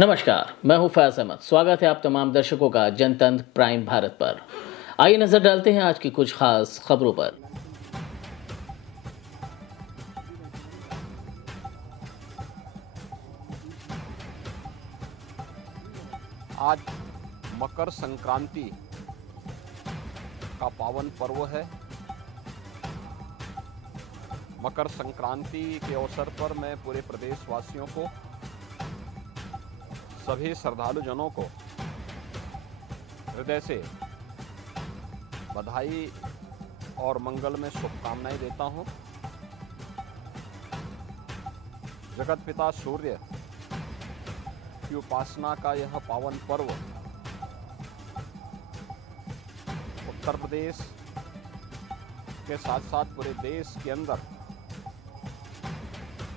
नमस्कार, मैं हूं फैज अहमद। स्वागत है आप तमाम दर्शकों का जनतंत्र प्राइम भारत पर। आइए नजर डालते हैं आज की कुछ खास खबरों पर। आज मकर संक्रांति का पावन पर्व है। मकर संक्रांति के अवसर पर मैं पूरे प्रदेशवासियों को, सभी श्रद्धालुजनों को हृदय से बधाई और मंगलमय शुभकामनाएं देता हूं। जगत पिता सूर्य की उपासना का यह पावन पर्व उत्तर प्रदेश के साथ साथ पूरे देश के अंदर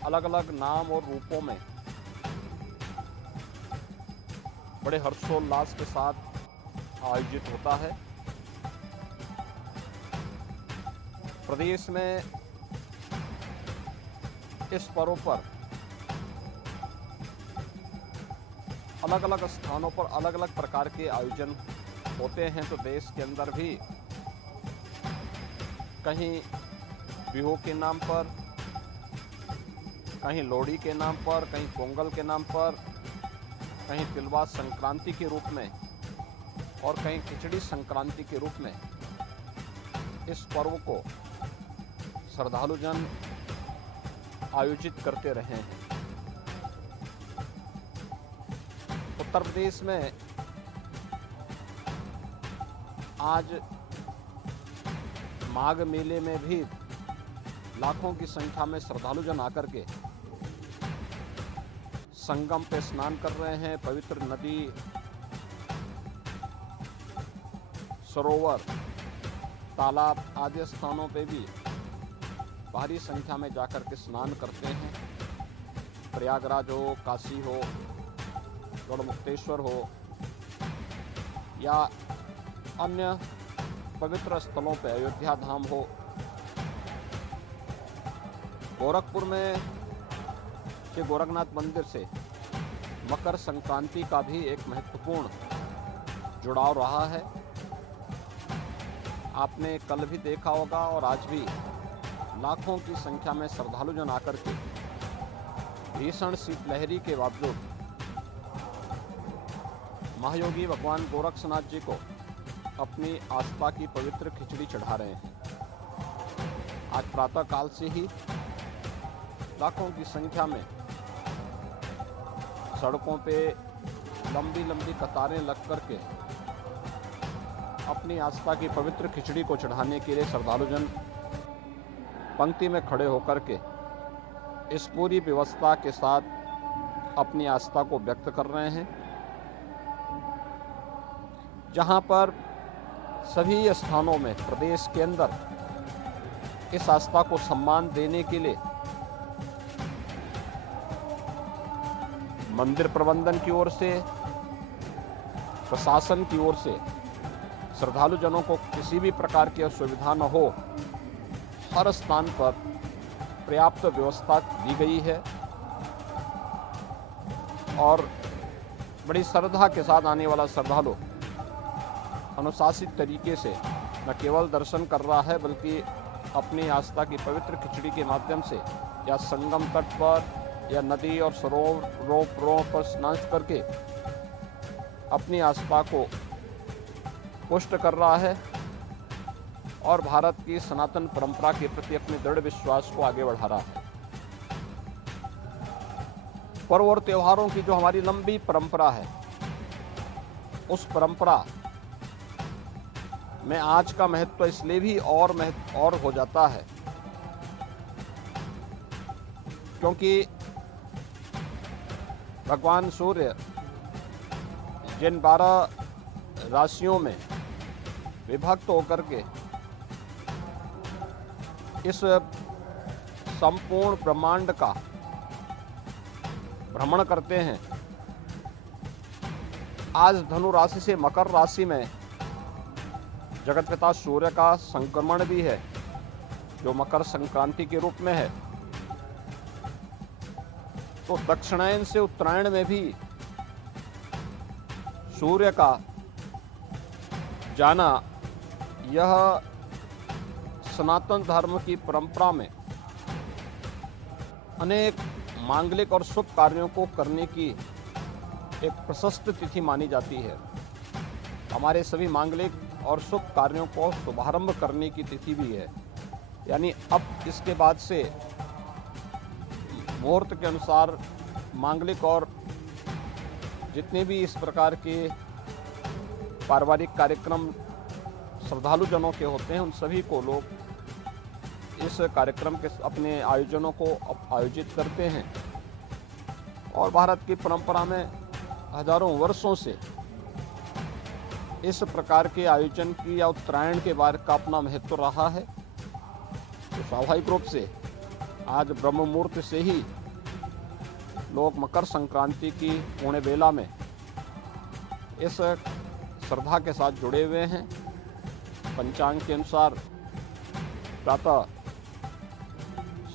अलग अलग नाम और रूपों में बड़े हर्षोल्लास के साथ आयोजित होता है। प्रदेश में इस पर्व पर अलग अलग स्थानों पर अलग अलग प्रकार के आयोजन होते हैं। तो देश के अंदर भी कहीं बिहू के नाम पर, कहीं लोहड़ी के नाम पर, कहीं पोंगल के नाम पर, कहीं तिलवा संक्रांति के रूप में और कहीं खिचड़ी संक्रांति के रूप में इस पर्व को श्रद्धालुजन आयोजित करते रहे हैं। उत्तर प्रदेश में आज माघ मेले में भी लाखों की संख्या में श्रद्धालुजन आकर के संगम पे स्नान कर रहे हैं। पवित्र नदी, सरोवर, तालाब आदि स्थानों पे भी भारी संख्या में जाकर के स्नान करते हैं। प्रयागराज हो, काशी हो, गढ़मुक्तेश्वर हो या अन्य पवित्र स्थलों पे, अयोध्या धाम हो, गोरखपुर में श्री गोरखनाथ मंदिर से मकर संक्रांति का भी एक महत्वपूर्ण जुड़ाव रहा है। आपने कल भी देखा होगा और आज भी लाखों की संख्या में श्रद्धालुजन आकर के भीषण शीतलहरी के बावजूद महायोगी भगवान गोरक्षनाथ जी को अपनी आस्था की पवित्र खिचड़ी चढ़ा रहे हैं। आज प्रातः काल से ही लाखों की संख्या में सड़कों पे लंबी लंबी कतारें लग करके अपनी आस्था की पवित्र खिचड़ी को चढ़ाने के लिए श्रद्धालुजन पंक्ति में खड़े होकर के इस पूरी व्यवस्था के साथ अपनी आस्था को व्यक्त कर रहे हैं। जहां पर सभी स्थानों में प्रदेश के अंदर इस आस्था को सम्मान देने के लिए मंदिर प्रबंधन की ओर से, प्रशासन की ओर से श्रद्धालुजनों को किसी भी प्रकार की असुविधा न हो, हर स्थान पर पर्याप्त व्यवस्था दी गई है और बड़ी श्रद्धा के साथ आने वाला श्रद्धालु अनुशासित तरीके से न केवल दर्शन कर रहा है बल्कि अपनी आस्था की पवित्र खिचड़ी के माध्यम से या संगम तट पर या नदी और सरोवरों पर स्नान करके अपनी आस्था को पुष्ट कर रहा है और भारत की सनातन परंपरा के प्रति अपने दृढ़ विश्वास को आगे बढ़ा रहा है। पर्व और त्योहारों की जो हमारी लंबी परंपरा है, उस परंपरा में आज का महत्व इसलिए भी और हो जाता है क्योंकि भगवान सूर्य जिन 12 राशियों में विभक्त होकर के इस संपूर्ण ब्रह्मांड का भ्रमण करते हैं, आज धनु राशि से मकर राशि में जगत पिता सूर्य का संक्रमण भी है, जो मकर संक्रांति के रूप में है। तो दक्षिणायन से उत्तरायण में भी सूर्य का जाना यह सनातन धर्म की परंपरा में अनेक मांगलिक और शुभ कार्यों को करने की एक प्रशस्त तिथि मानी जाती है। हमारे सभी मांगलिक और शुभ कार्यों को शुभारंभ करने की तिथि भी है। यानी अब इसके बाद से मुहूर्त के अनुसार मांगलिक और जितने भी इस प्रकार के पारिवारिक कार्यक्रम श्रद्धालु जनों के होते हैं, उन सभी को लोग इस कार्यक्रम के अपने आयोजनों को आयोजित करते हैं। और भारत की परंपरा में हजारों वर्षों से इस प्रकार के आयोजन की या उत्तरायण के बार का अपना महत्व रहा है। तो स्वाभाविक रूप से आज ब्रह्म मुहूर्त से ही लोग मकर संक्रांति की पुण्य बेला में इस श्रद्धा के साथ जुड़े हुए हैं। पंचांग के अनुसार प्रातः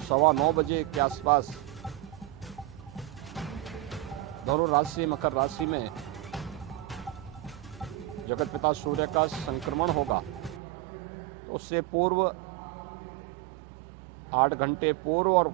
9:15 बजे के आसपास धनु राशि मकर राशि में जगत पिता सूर्य का संक्रमण होगा। तो उससे पूर्व 8 घंटे पूर्व और